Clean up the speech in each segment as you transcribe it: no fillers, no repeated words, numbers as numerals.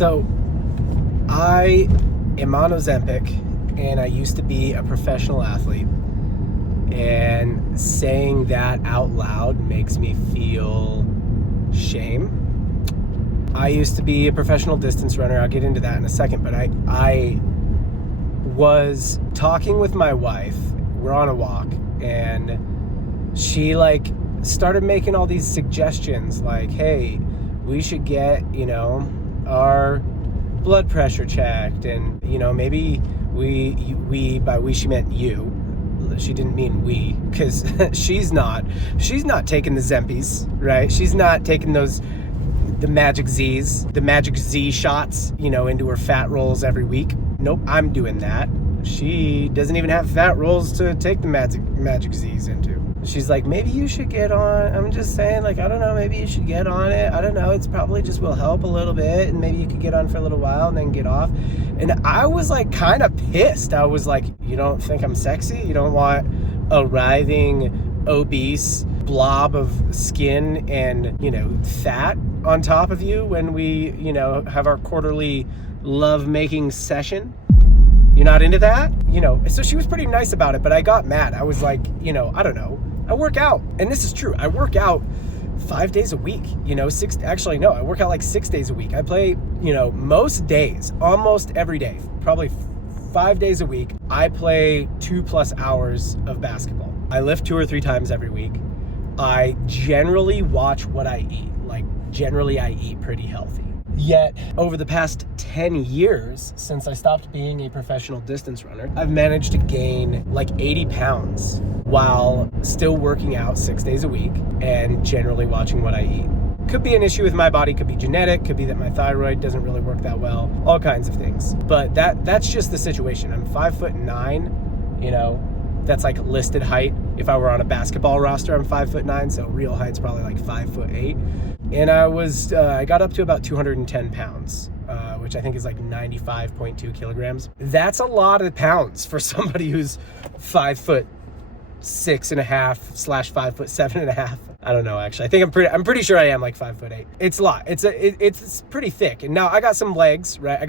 So I am on Ozempic, and I used to be a professional athlete. And saying that out loud makes me feel shame. I used to be a professional distance runner. I'll get into that in a second. But I was talking with my wife. We're on a walk, and she started making all these suggestions like, hey, we should get, our blood pressure checked, and, maybe we by we she meant you. She didn't mean we, because she's not taking the Zempies, right? She's not taking the magic Z shots, into her fat rolls every week. Nope, I'm doing that. She doesn't even have fat rolls to take the magic Z's into. She's like, maybe you should get on. I'm just saying, I don't know, maybe you should get on it. I don't know, it's probably just will help a little bit, and maybe you could get on for a little while and then get off. And I was kind of pissed. I was like, you don't think I'm sexy? You don't want a writhing, obese blob of skin and, fat on top of you when we, have our quarterly love-making session? You're not into that? So she was pretty nice about it, but I got mad. I was like, I don't know. I work out, and this is true. I work out 5 days a week, I work out 6 days a week. I play, most days, almost every day, probably 5 days a week. I play 2+ hours of basketball. I lift 2 or 3 times every week. I generally watch what I eat. Generally I eat pretty healthy. Yet, over the past 10 years, since I stopped being a professional distance runner, I've managed to gain 80 pounds while still working out 6 days a week and generally watching what I eat. Could be an issue with my body, could be genetic, could be that my thyroid doesn't really work that well, all kinds of things. But that's just the situation. I'm 5'9", that's listed height. If I were on a basketball roster, I'm 5'9", so real height's probably 5'8". And I got up to about 210 pounds, which I think is 95.2 kilograms. That's a lot of pounds for somebody who's 5'6.5/ 5'7.5". I don't know, actually. I think I'm pretty sure I am 5'8". It's a lot. It's pretty thick. And now I got some legs, right? I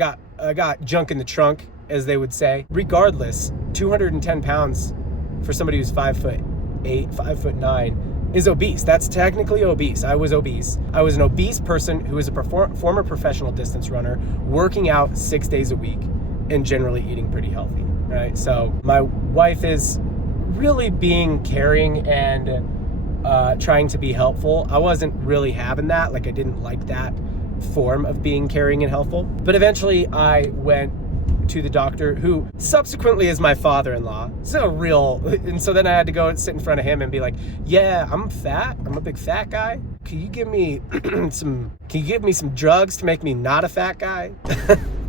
got junk in the trunk, as they would say. Regardless, 210 pounds for somebody who's 5'8", 5'9", is obese. That's technically obese. I was obese. I was an obese person who was a former professional distance runner, working out 6 days a week and generally eating pretty healthy, right? So my wife is really being caring and trying to be helpful. I wasn't really having that. I didn't like that form of being caring and helpful. But eventually I went to the doctor, who subsequently is my father-in-law. And so then I had to go and sit in front of him and be like, yeah, I'm fat. I'm a big fat guy. Can you give me some drugs to make me not a fat guy?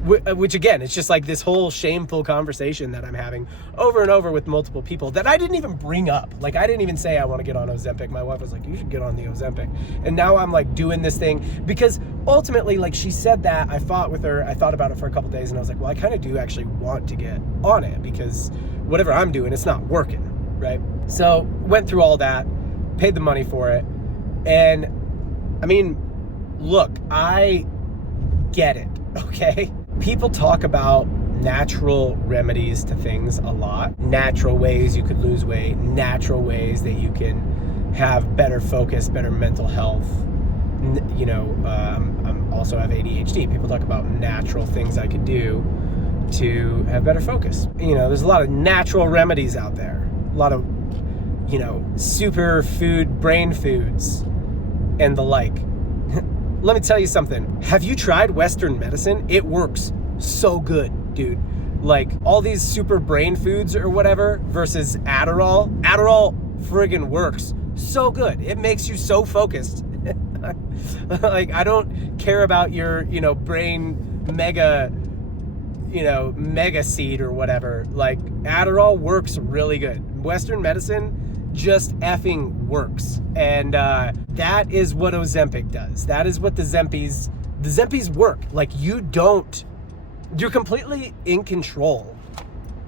Which again, it's just this whole shameful conversation that I'm having over and over with multiple people that I didn't even bring up. I didn't even say I want to get on Ozempic. My wife was like, you should get on the Ozempic. And now I'm doing this thing because ultimately, she said that. I fought with her. I thought about it for a couple days, and I was like, well, I kind of do actually want to get on it because whatever I'm doing, it's not working, right? So went through all that, paid the money for it. And I mean, look, I get it, okay? People talk about natural remedies to things a lot. Natural ways you could lose weight, natural ways that you can have better focus, better mental health. I'm also have ADHD. People talk about natural things I could do to have better focus. There's a lot of natural remedies out there. A lot of, super food, brain foods, and the like. Let me tell you something. Have you tried Western medicine? It works so good, dude. All these super brain foods or whatever versus Adderall. Adderall friggin' works so good. It makes you so focused. I don't care about your, brain mega seed or whatever. Adderall works really good. Western medicine just effing works. And that is what Ozempic does. That is what the Zempies work. You're completely in control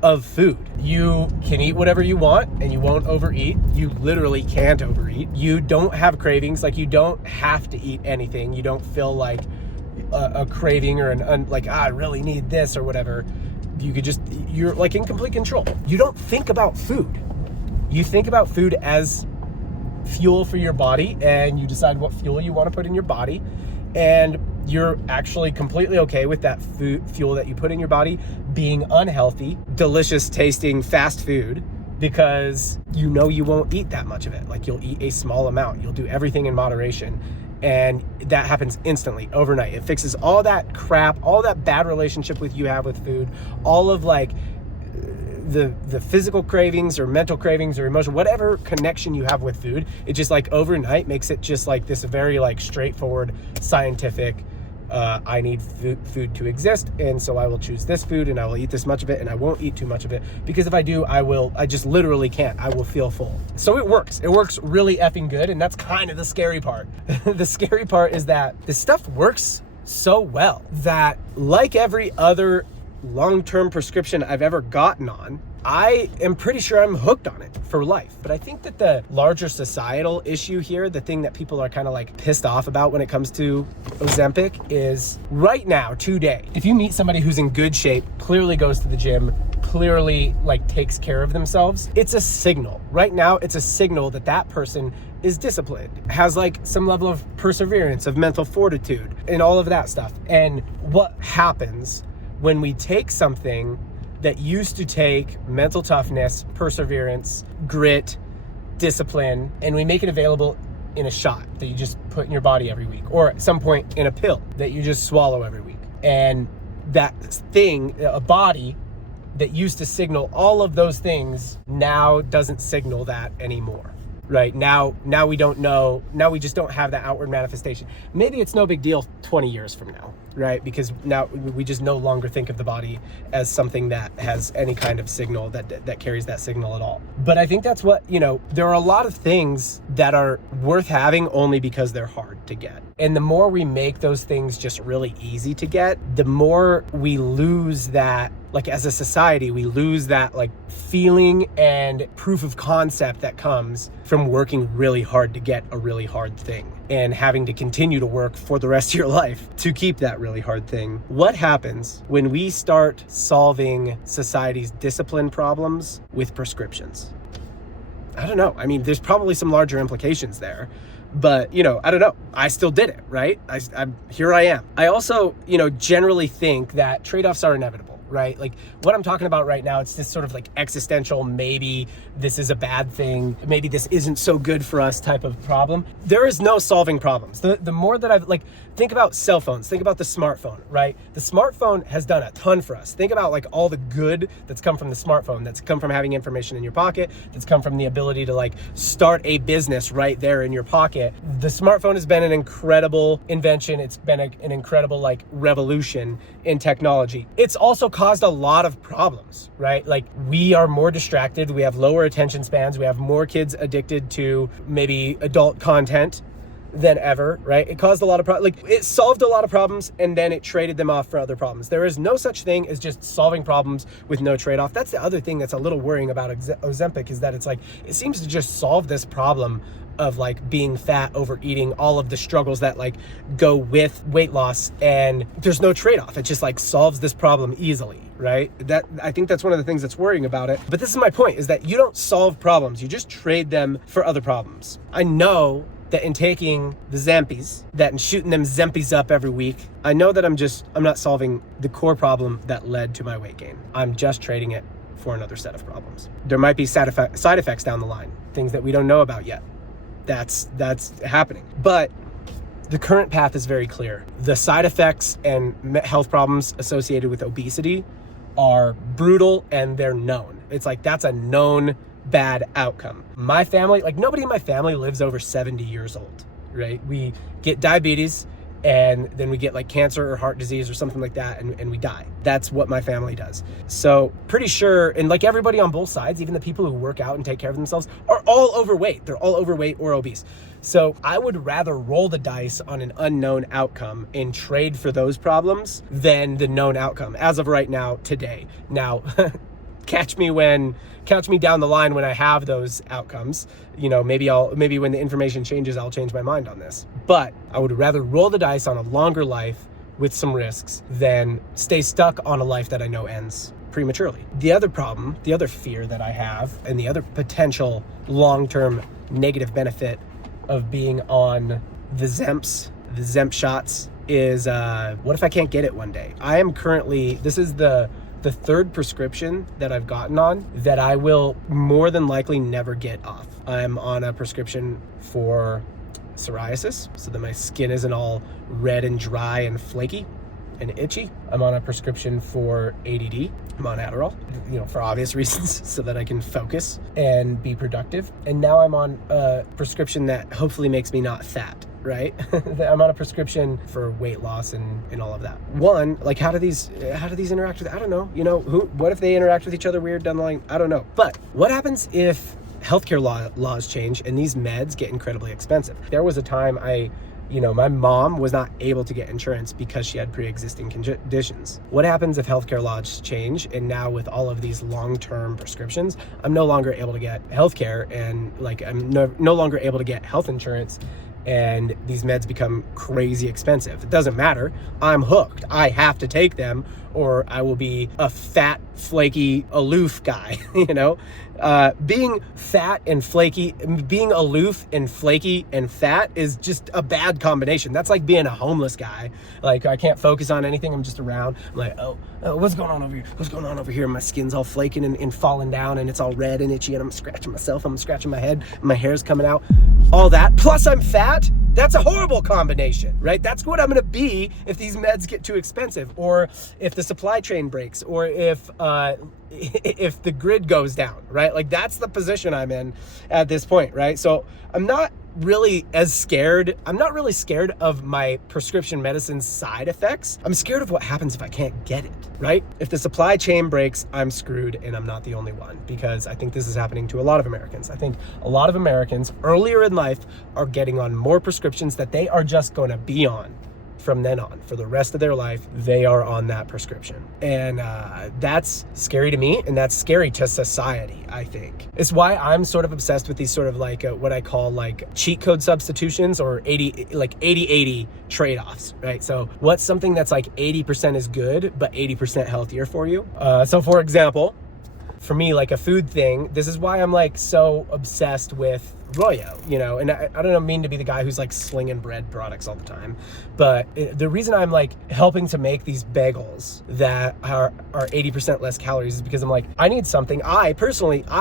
of food. You can eat whatever you want and you won't overeat. You literally can't overeat. You don't have cravings. You don't have to eat anything. You don't feel a craving or I really need this or whatever, you're like in complete control. You don't think about food. You think about food as fuel for your body, and you decide what fuel you want to put in your body, and you're actually completely okay with that fuel that you put in your body being unhealthy, delicious tasting fast food, because you know you won't eat that much of it. Like, you'll eat a small amount. You'll do everything in moderation. And that happens instantly, overnight. It fixes all that crap, all that bad relationship you have with food, all of like the physical cravings or mental cravings or emotional, whatever connection you have with food. It just like overnight makes it just like this very like straightforward scientific, I need food to exist, and so I will choose this food and I will eat this much of it, and I won't eat too much of it, because if I do, I just literally can't. I will feel full. So it works really effing good, and that's kind of the scary part. The scary part is that this stuff works so well that, like every other long-term prescription I've ever gotten on, I am pretty sure I'm hooked on it for life. But I think that the larger societal issue here, the thing that people are kind of like pissed off about when it comes to Ozempic, is right now, today, if you meet somebody who's in good shape, clearly goes to the gym, clearly like takes care of themselves, it's a signal. Right now, it's a signal that that person is disciplined, has like some level of perseverance, of mental fortitude, and all of that stuff. And what happens when we take something that used to take mental toughness, perseverance, grit, discipline, and we make it available in a shot that you just put in your body every week, or at some point in a pill that you just swallow every week. And that thing, a body that used to signal all of those things, now doesn't signal that anymore. Right now we don't know. Now we just don't have that outward manifestation. Maybe it's no big deal 20 years from now, right? Because now we just no longer think of the body as something that has any kind of signal that carries that signal at all. But I think that's what, there are a lot of things that are worth having only because they're hard to get. And the more we make those things just really easy to get, the more we lose that, like as a society, we lose that like feeling and proof of concept that comes from working really hard to get a really hard thing and having to continue to work for the rest of your life to keep that really hard thing. What happens when we start solving society's discipline problems with prescriptions? I don't know. I mean, there's probably some larger implications there. But, I don't know. I still did it, right? Here I am. I also, generally think that trade-offs are inevitable, right? Like what I'm talking about right now, it's this sort of like existential, maybe this is a bad thing, maybe this isn't so good for us type of problem. There is no solving problems. The more that I've think about cell phones, think about the smartphone, right? The smartphone has done a ton for us. Think about like all the good that's come from the smartphone, that's come from having information in your pocket, that's come from the ability to like start a business right there in your pocket. The smartphone has been an incredible invention. It's been an incredible like revolution in technology. It's also caused a lot of problems, right? Like we are more distracted. We have lower attention spans. We have more kids addicted to maybe adult content than ever, right? It caused a lot of problems. Like it solved a lot of problems and then it traded them off for other problems. There is no such thing as just solving problems with no trade-off. That's the other thing that's a little worrying about Ozempic, is that it's like, it seems to just solve this problem of like being fat, overeating, all of the struggles that like go with weight loss, and there's no trade-off. It just like solves this problem easily, right? I think that's one of the things that's worrying about it. But this is my point, is that you don't solve problems, you just trade them for other problems. I know that in taking the Zampies, that in shooting them Zempies up every week, I know that I'm not solving the core problem that led to my weight gain. I'm just trading it for another set of problems. There might be side effects down the line, things that we don't know about yet. That's happening. But the current path is very clear. The side effects and health problems associated with obesity are brutal and they're known. It's like, that's a known bad outcome. My family, like nobody in my family lives over 70 years old, right? We get diabetes and then we get like cancer or heart disease or something like that, and we die. That's what my family does. So pretty sure, and like everybody on both sides, even the people who work out and take care of themselves, are all overweight. They're all overweight or obese. So I would rather roll the dice on an unknown outcome and trade for those problems than the known outcome as of right now, today. Now, catch me down the line when I have those outcomes. Maybe when the information changes, I'll change my mind on this. But I would rather roll the dice on a longer life with some risks than stay stuck on a life that I know ends prematurely. The other problem, the other fear that I have, and the other potential long-term negative benefit of being on the Zemp shots is what if I can't get it one day? I am currently, this is the third prescription that I've gotten on that I will more than likely never get off. I'm on a prescription for psoriasis so that my skin isn't all red and dry and flaky and itchy. I'm on a prescription for ADD. I'm on Adderall, for obvious reasons, so that I can focus and be productive. And now I'm on a prescription that hopefully makes me not fat, right? I'm on a prescription for weight loss and all of that. One, like how do these interact with, I don't know, what if they interact with each other weird down the line? I don't know. But what happens if healthcare laws change and these meds get incredibly expensive? There was a time my mom was not able to get insurance because she had pre-existing conditions. What happens if healthcare laws change and now with all of these long-term prescriptions, I'm no longer able to get healthcare and I'm no longer able to get health insurance and these meds become crazy expensive? It doesn't matter. I'm hooked. I have to take them or I will be a fat, flaky, aloof guy, Being fat and flaky, being aloof and flaky and fat is just a bad combination. That's like being a homeless guy. Like I can't focus on anything. I'm just around. I'm like, oh, what's going on over here? What's going on over here? My skin's all flaking and falling down and it's all red and itchy and I'm scratching myself. I'm scratching my head. My hair's coming out. All that. Plus I'm fat. That's a horrible combination, right? That's what I'm gonna be if these meds get too expensive, or if the supply chain breaks, or if the grid goes down, right? Like that's the position I'm in at this point, right? So I'm not really scared of my prescription medicine side effects. I'm scared of what happens if I can't get it, right? If the supply chain breaks, I'm screwed, and I'm not the only one, because I think this is happening to a lot of Americans. I think a lot of Americans earlier in life are getting on more prescriptions that they are just going to be on from then on. For the rest of their life, they are on that prescription. And that's scary to me, and that's scary to society, I think. It's why I'm sort of obsessed with these sort of what I call cheat code substitutions, or 80-80 trade-offs, right? So what's something that's 80% is good, but 80% healthier for you? So for example, for me, a food thing, this is why I'm so obsessed with Royo, and I don't mean to be the guy who's slinging bread products all the time, but the reason I'm helping to make these bagels that are 80% less calories is because I'm I need something, I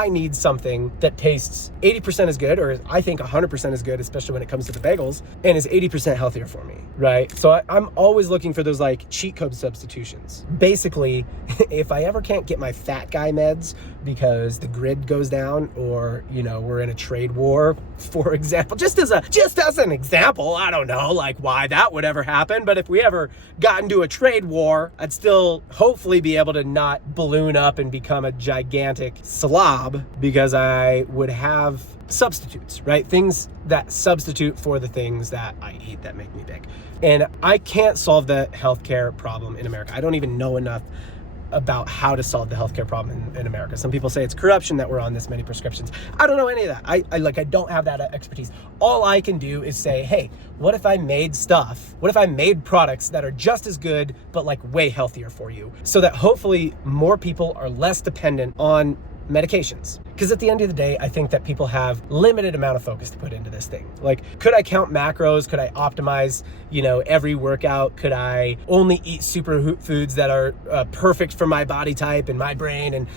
need something that tastes 80% as good, or I think 100% as good, especially when it comes to the bagels, and is 80% healthier for me, right? So I'm always looking for those cheat code substitutions. Basically, if I ever can't get my fat guy meds because the grid goes down, or we're in a trade war, for example, just as an example, I don't know why that would ever happen, but if we ever got into a trade war, I'd still hopefully be able to not balloon up and become a gigantic slob, because I would have substitutes, right? Things that substitute for the things that I eat that make me big. And I can't solve the healthcare problem in America. I don't even know enough about how to solve the healthcare problem in America. Some people say it's corruption that we're on this many prescriptions. I don't know any of that. I don't have that expertise. All I can do is say, hey, what if I made products that are just as good, but way healthier for you, so that hopefully more people are less dependent on medications? Because at the end of the day, I think that people have limited amount of focus to put into this thing. Could I count macros? Could I optimize, every workout? Could I only eat superfoods that are perfect for my body type and my brain and,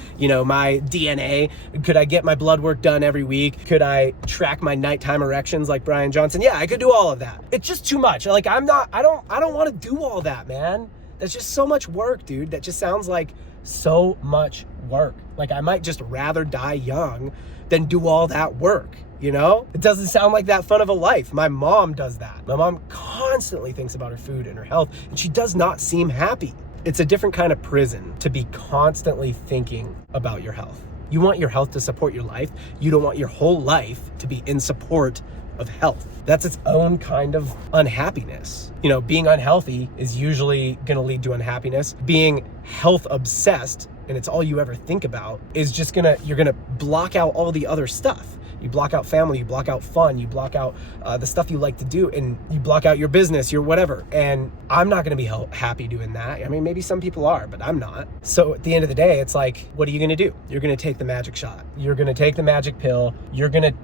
my DNA? Could I get my blood work done every week? Could I track my nighttime erections like Brian Johnson? Yeah, I could do all of that. It's just too much. I don't want to do all that, man. That's just so much work, dude. That just sounds like so much work. I might just rather die young than do all that work, It doesn't sound like that fun of a life. My mom does that. My mom constantly thinks about her food and her health, and she does not seem happy. It's a different kind of prison to be constantly thinking about your health. You want your health to support your life. You don't want your whole life to be in support of health. That's its own kind of unhappiness. Being unhealthy is usually going to lead to unhappiness. Being health obsessed, and it's all you ever think about, is you're going to block out all the other stuff. You block out family, you block out fun, you block out the stuff you like to do, and you block out your business, your whatever. And I'm not going to be happy doing that. I mean, maybe some people are, but I'm not. So at the end of the day, it's like, what are you going to do? You're going to take the magic shot. You're going to take the magic pill. You're going to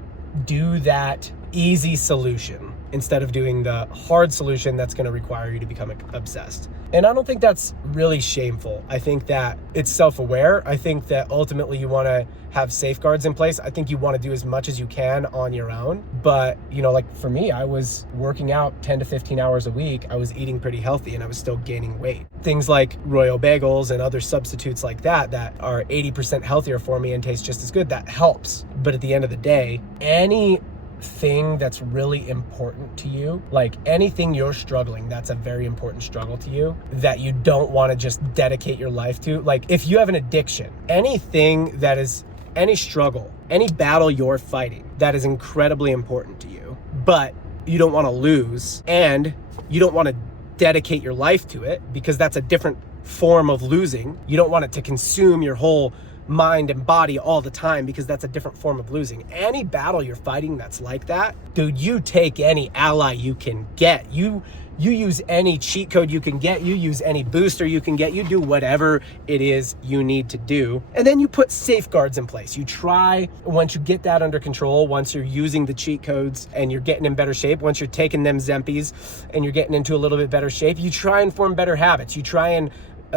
do that easy solution instead of doing the hard solution that's going to require you to become obsessed. And I don't think that's really shameful. I think that it's self-aware. I think that ultimately you want to have safeguards in place. I think you want to do as much as you can on your own. But, like for me, I was working out 10 to 15 hours a week. I was eating pretty healthy and I was still gaining weight. Things like Royal bagels and other substitutes like that are 80% healthier for me and taste just as good, that helps. But at the end of the day, anything that's really important to you, like anything you're struggling, that's a very important struggle to you that you don't want to just dedicate your life to. Like if you have an addiction, anything that is any struggle, any battle you're fighting that is incredibly important to you, but you don't want to lose and you don't want to dedicate your life to it because that's a different form of losing. You don't want it to consume your whole mind and body all the time because that's a different form of losing. Any battle you're fighting that's like that, dude, you take any ally you can get. You use any cheat code you can get. You use any booster you can get. You do whatever it is you need to do. And then you put safeguards in place. You try, once you get that under control, once you're using the cheat codes and you're getting in better shape, once you're taking them Zempies and you're getting into a little bit better shape, you try and form better habits. You try and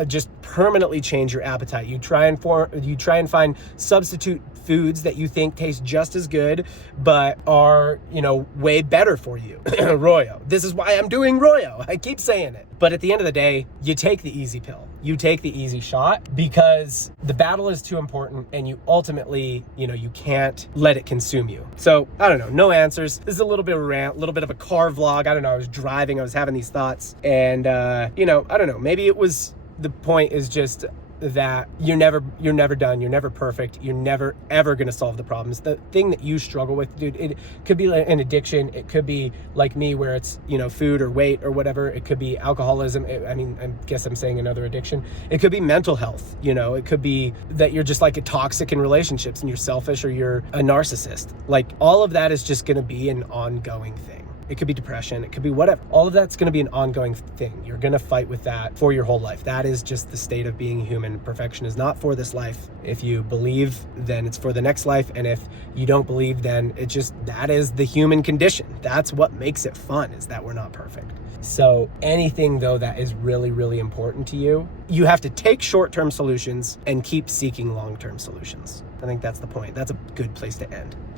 just permanently change your appetite. You try and find substitute foods that you think taste just as good, but are, way better for you. Royo. This is why I'm doing Royo. I keep saying it. But at the end of the day, you take the easy pill. You take the easy shot because the battle is too important and you ultimately, you can't let it consume you. So I don't know, no answers. This is a little bit of a rant, a little bit of a car vlog. I don't know. I was driving, I was having these thoughts and, I don't know, maybe the point is just that you're never done. You're never perfect. You're never ever going to solve the problems. The thing that you struggle with, dude, it could be an addiction. It could be like me where it's, food or weight or whatever. It could be alcoholism. I guess I'm saying another addiction. It could be mental health. It could be that you're just like toxic in relationships and you're selfish or you're a narcissist. Like all of that is just going to be an ongoing thing. It could be depression. It could be whatever. All of that's going to be an ongoing thing. You're going to fight with that for your whole life. That is just the state of being human. Perfection is not for this life. If you believe, then it's for the next life. And if you don't believe, then that is the human condition. That's what makes it fun, is that we're not perfect. So anything though that is really, really important to you, you have to take short-term solutions and keep seeking long-term solutions. I think that's the point. That's a good place to end.